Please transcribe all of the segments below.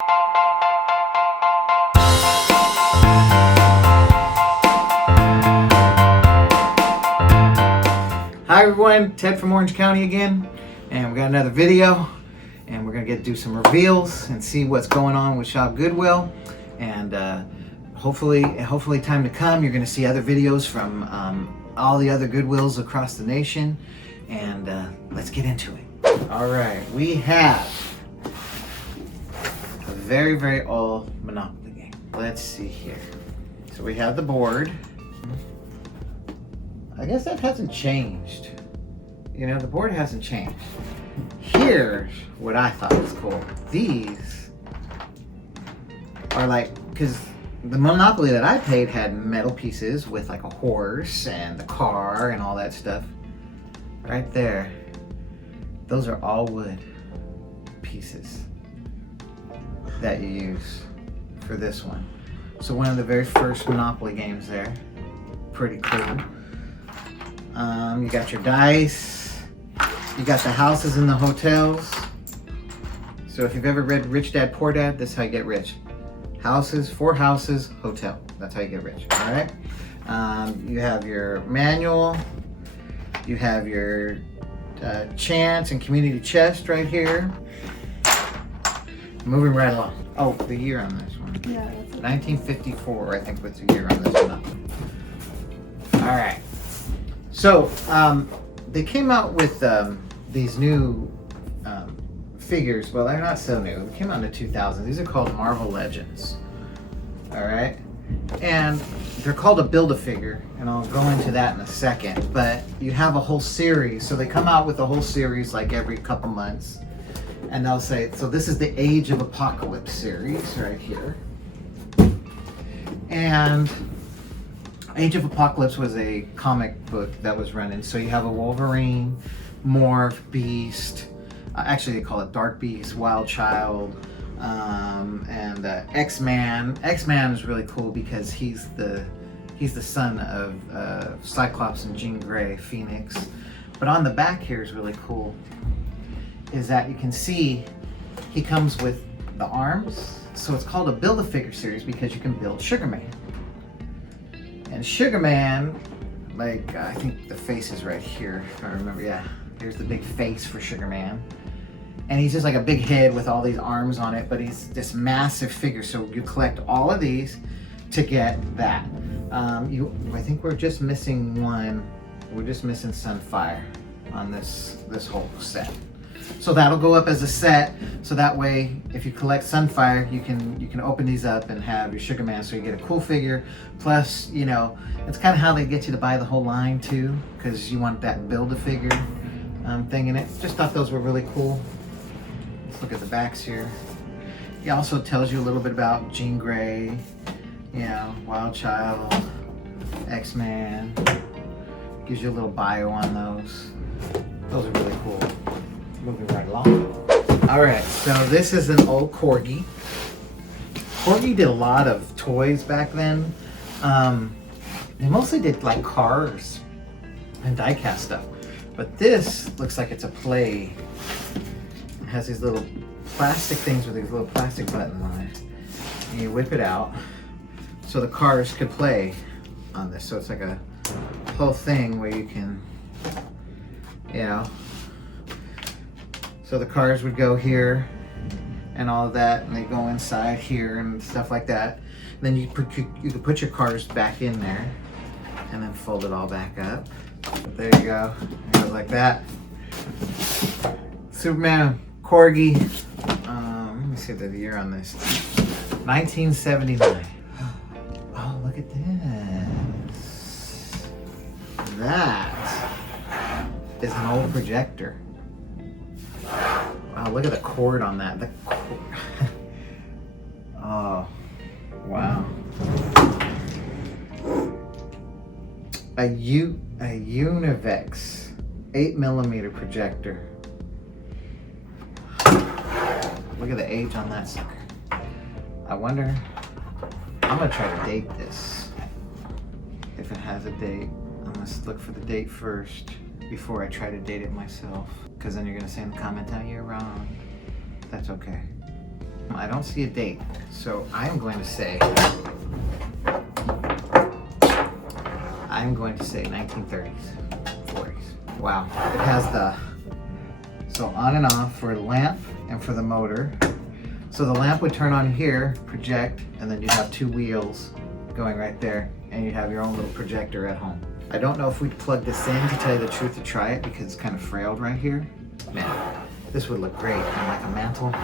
Hi everyone, Ted from Orange County again, and we got another video, and we're gonna do some reveals and see what's going on with ShopGoodwill, and hopefully time to come you're gonna see other videos from all the other Goodwills across the nation, and let's get into it. All right, we have a very old Monopoly game. Let's see here. So we have the board. I guess that hasn't changed. You know, the board hasn't changed. Here's what I thought was cool. These are like, because the Monopoly that I played had metal pieces with like a horse and the car and all that stuff. Right there. Those are all wood pieces that you use for this one. So one of the very first Monopoly games there. Pretty cool. You got your dice, you got the houses and the hotels. So if you've ever read Rich Dad Poor Dad, this is how you get rich. Houses, 4 houses, hotel. That's how you get rich, all right? You have your manual, you have your chance and community chest right here. Moving right along. Oh, the year on this one. Yeah, that's okay. 1954, I think, was the year on this one. All right. So they came out with these new figures. Well, they're not so new. They came out in the 2000s. These are called Marvel Legends. All right, and they're called a Build-A-Figure, and I'll go into that in a second. But you have a whole series. So they come out with a whole series like every couple months, and they'll say, so this is the Age of Apocalypse series right here, and Age of Apocalypse was a comic book that was running. So you have a Wolverine, Morph, Beast, actually they call it Dark Beast, Wild Child, and X-Man. X-Man is really cool because he's the son of Cyclops and Jean Grey, Phoenix. But on the back here is really cool, is that you can see he comes with the arms. So it's called a Build-A-Figure series because you can build Sugar Man. And Sugar Man, like, I think the face is right here, if I remember, yeah. Here's the big face for Sugar Man. And he's just like a big head with all these arms on it, but he's this massive figure. So you collect all of these to get that. I think we're just missing one. We're just missing Sunfire on this whole set. So that'll go up as a set, so that way if you collect Sunfire, you can open these up and have your Sugar Man, so you get a cool figure. Plus, you know, it's kind of how they get you to buy the whole line too, because you want that Build-A-Figure thing in it. Just thought those were really cool. Let's look at the backs here. It also tells you a little bit about Jean Grey, you know, Wild Child, X-Man. Gives you a little bio on those. Those are really cool. Moving right along. All right, so this is an old Corgi. Corgi did a lot of toys back then. They mostly did like cars and die-cast stuff. But this looks like it's a play. It has these little plastic things with these little plastic buttons on it. And you whip it out so the cars could play on this. So it's like a whole thing where you can, you know, so the cars would go here and all of that, and they go inside here and stuff like that. Then you could put your cars back in there and then fold it all back up. But there you go. It goes like that. Superman, Corgi. Let me see the year on this. 1979. Oh, look at this. That is an old projector. Wow, look at the cord on that. The cord. Oh, wow. A Univex 8mm projector. Look at the age on that sucker. I wonder, I'm gonna try to date this. If it has a date, I must look for the date first before I try to date it myself. Because then you're gonna say in the comment, oh, you're wrong. That's okay. I don't see a date, so I'm going to say 1930s, 40s. Wow, it has the, so on and off for the lamp and for the motor. So the lamp would turn on here, project, and then you'd have two wheels going right there, and you'd have your own little projector at home. I don't know if we'd plug this in, to tell you the truth, to try it, because it's kind of frailed right here. Man, this would look great on like a mantle,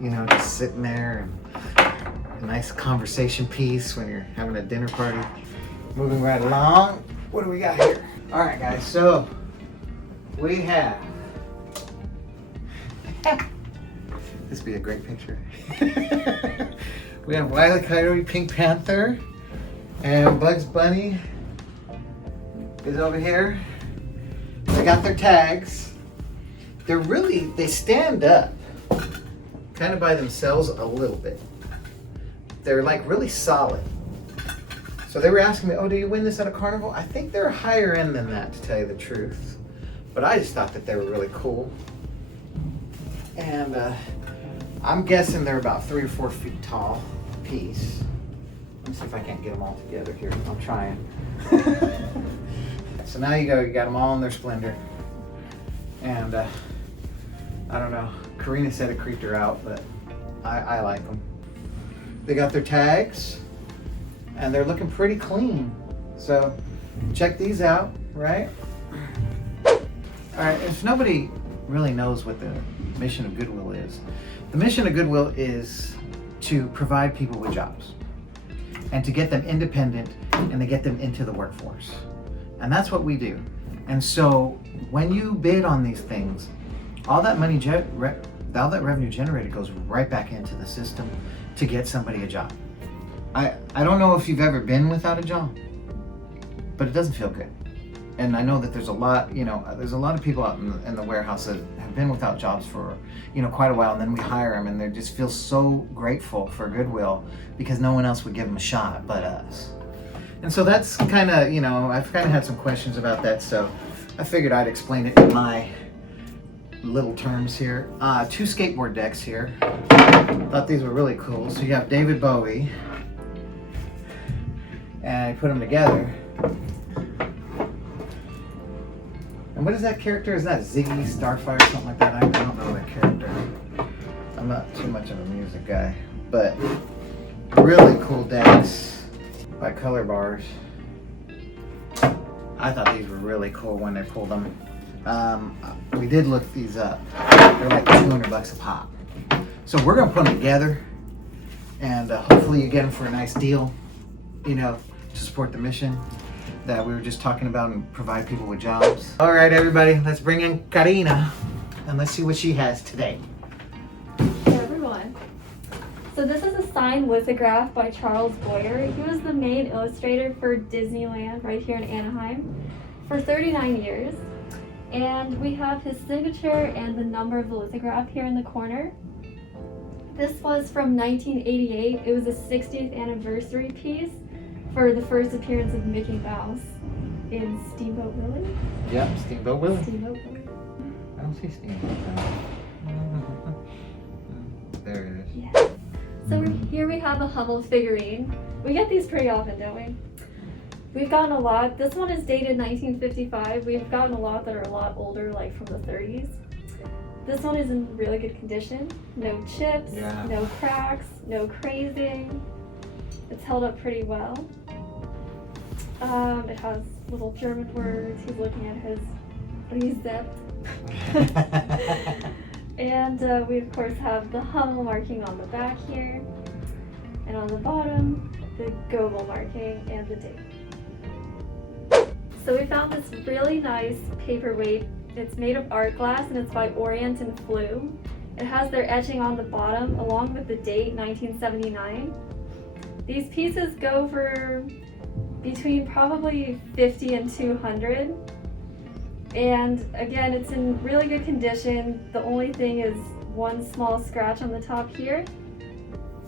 you know, just sitting there, and a nice conversation piece when you're having a dinner party. Moving right along, what do we got here? All right, guys, so we have, this would be a great picture. We have Wile E. Coyote, Pink Panther, and Bugs Bunny is over here. They got their tags. They stand up kind of by themselves a little bit. They're like really solid. So they were asking me, oh, do you win this at a carnival? I think they're higher end than that, to tell you the truth. But I just thought that they were really cool. And I'm guessing they're about 3 or 4 feet tall piece. Let me see if I can't get them all together here. I'm trying. So now you got them all in their splendor. And I don't know, Carina said it creeped her out, but I like them. They got their tags, and they're looking pretty clean. So check these out, right? All right, if nobody really knows what the mission of Goodwill is, the mission of Goodwill is to provide people with jobs and to get them independent and to get them into the workforce. And that's what we do. And so when you bid on these things, all that money, all that revenue generated goes right back into the system to get somebody a job. I don't know if you've ever been without a job, but it doesn't feel good. And I know that there's a lot, there's a lot of people out in the warehouse that have been without jobs for, quite a while, and then we hire them, and they just feel so grateful for Goodwill because no one else would give them a shot but us. And so that's kind of, I've kind of had some questions about that, so I figured I'd explain it in my little terms here. 2 skateboard decks here. Thought these were really cool. So you have David Bowie, and I put them together. And what is that character? Is that Ziggy Starfire or something like that? I don't know that character. I'm not too much of a music guy, but really cool decks by Color Bars. I thought these were really cool when they pulled them. We did look these up. They're like $200 a pop. So we're gonna put them together, and hopefully you get them for a nice deal, to support the mission that we were just talking about and provide people with jobs. All right, everybody, let's bring in Carina, and let's see what she has today. Hey, everyone. So this is a signed lithograph by Charles Boyer. He was the main illustrator for Disneyland right here in Anaheim for 39 years. And we have his signature and the number of the lithograph here in the corner. This was from 1988. It was a 60th anniversary piece for the first appearance of Mickey Mouse in Steamboat Willie. Yep, Steamboat Willie. Steamboat Willie. I don't see Steamboat Willie. There it is. Yeah. So here we have a Hummel figurine. We get these pretty often, don't we? We've gotten a lot. This one is dated 1955. We've gotten a lot that are a lot older, like from the 30s. This one is in really good condition. No chips, no cracks, no crazing. It's held up pretty well. It has little German words. He's looking at his Rezept. And we of course have the Hummel marking on the back here. And on the bottom, the Goebel marking and the date. So we found this really nice paperweight. It's made of art glass and it's by Orient and Flume. It has their etching on the bottom along with the date, 1979. These pieces go for between probably 50 and 200. And again, it's in really good condition. The only thing is one small scratch on the top here,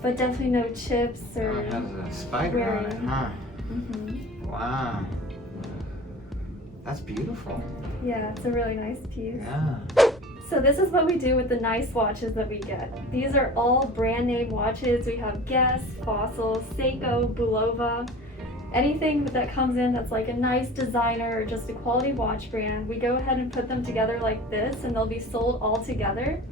but definitely no chips or it has a spider on it, huh? Mm-hmm. Wow. That's beautiful. Yeah, it's a really nice piece. Yeah. So this is what we do with the nice watches that we get. These are all brand name watches. We have Guess, Fossil, Seiko, Bulova. Anything that comes in that's like a nice designer or just a quality watch brand, we go ahead and put them together like this and they'll be sold all together.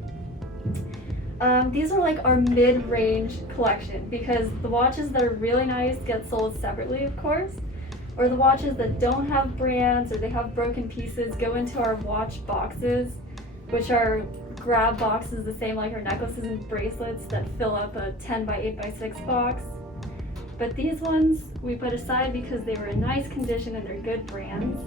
These are like our mid-range collection because the watches that are really nice get sold separately, of course, or the watches that don't have brands or they have broken pieces go into our watch boxes, which are grab boxes the same like our necklaces and bracelets that fill up a 10 by 8 by 6 box. But these ones we put aside because they were in nice condition and they're good brands.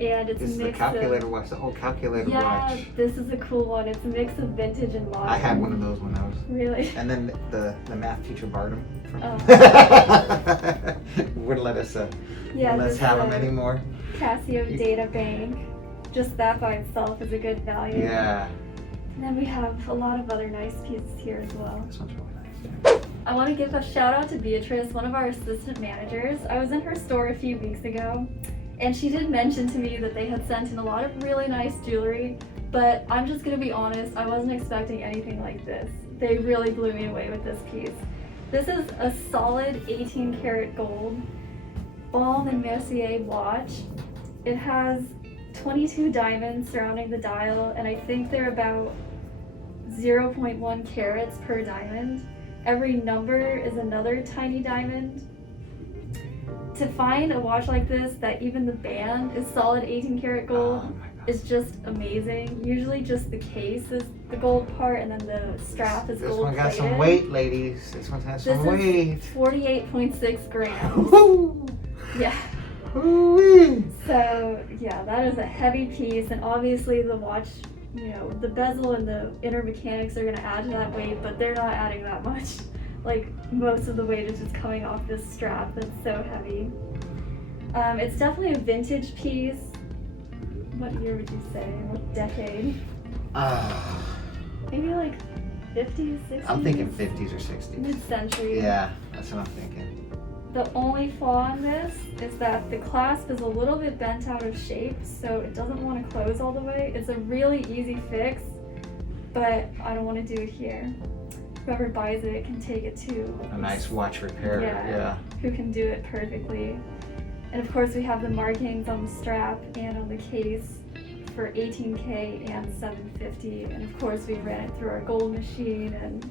And it's This a is the mix calculator of, watch, the whole calculator yeah, watch. this is a cool one. It's a mix of vintage and modern. I had one of those when I was. Really? And then the math teacher borrowed them from Oh. wouldn't let us Yeah, let us this have is them a anymore. Casio data bank. Just that by itself is a good value. Yeah. And then we have a lot of other nice pieces here as well. This one's really nice. Yeah. I want to give a shout out to Beatrice, one of our assistant managers. I was in her store a few weeks ago, and she did mention to me that they had sent in a lot of really nice jewelry, but I'm just going to be honest, I wasn't expecting anything like this. They really blew me away with this piece. This is a solid 18 karat gold Baume and Mercier watch. It has 22 diamonds surrounding the dial, and I think they're about 0.1 carats per diamond. Every number is another tiny diamond. To find a watch like this that even the band is solid 18 karat gold Oh my God. is just amazing. Usually just the case is the gold part and then the strap is This gold one got plated. some weight, ladies. This one has This some weight. is 48.6 grams. Woo! Yeah. Woo-wee. So yeah, that is a heavy piece, and obviously the watch, you know, the bezel and the inner mechanics are going to add to that weight, but they're not adding that much. Like, most of the weight is just coming off this strap that's so heavy. It's definitely a vintage piece. What year would you say? What decade? Maybe like 50s, 60s? I'm thinking 50s or 60s. Mid-century. Yeah, that's what I'm thinking. The only flaw in this is that the clasp is a little bit bent out of shape, so it doesn't want to close all the way. It's a really easy fix, but I don't want to do it here. Whoever buys it can take it to A nice watch repair. Yeah. who can do it perfectly. And of course we have the markings on the strap and on the case for 18K and 750, and of course we ran it through our gold machine and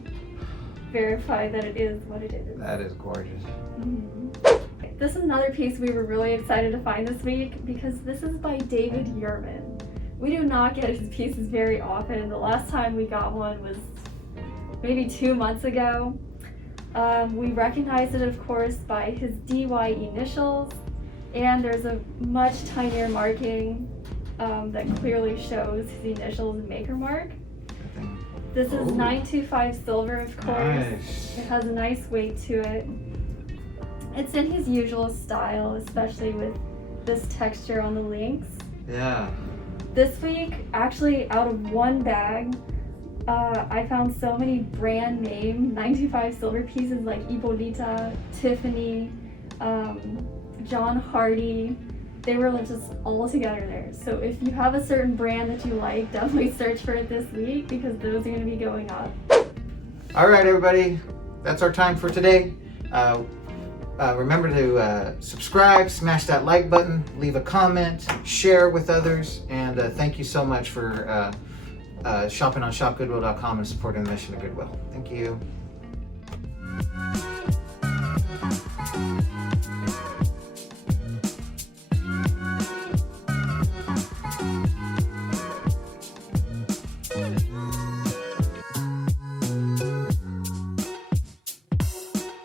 verified that it is what it is. That is gorgeous. Mm-hmm. This is another piece we were really excited to find this week because this is by David Yurman. We do not get his pieces very often. The last time we got one was maybe 2 months ago. We recognized it, of course, by his DY initials, and there's a much tinier marking that clearly shows his initials and maker mark. This is 925 silver, of course. Nice. It has a nice weight to it. It's in his usual style, especially with this texture on the links. Yeah. This week, actually, out of one bag, I found so many brand name 925 silver pieces like Ibolita, Tiffany, John Hardy. They were just all together there. So if you have a certain brand that you like, definitely search for it this week because those are going to be going up. All right, everybody. That's our time for today. Remember to subscribe, smash that like button, leave a comment, share with others, and thank you so much for shopping on ShopGoodwill.com and supporting the mission of Goodwill. Thank you.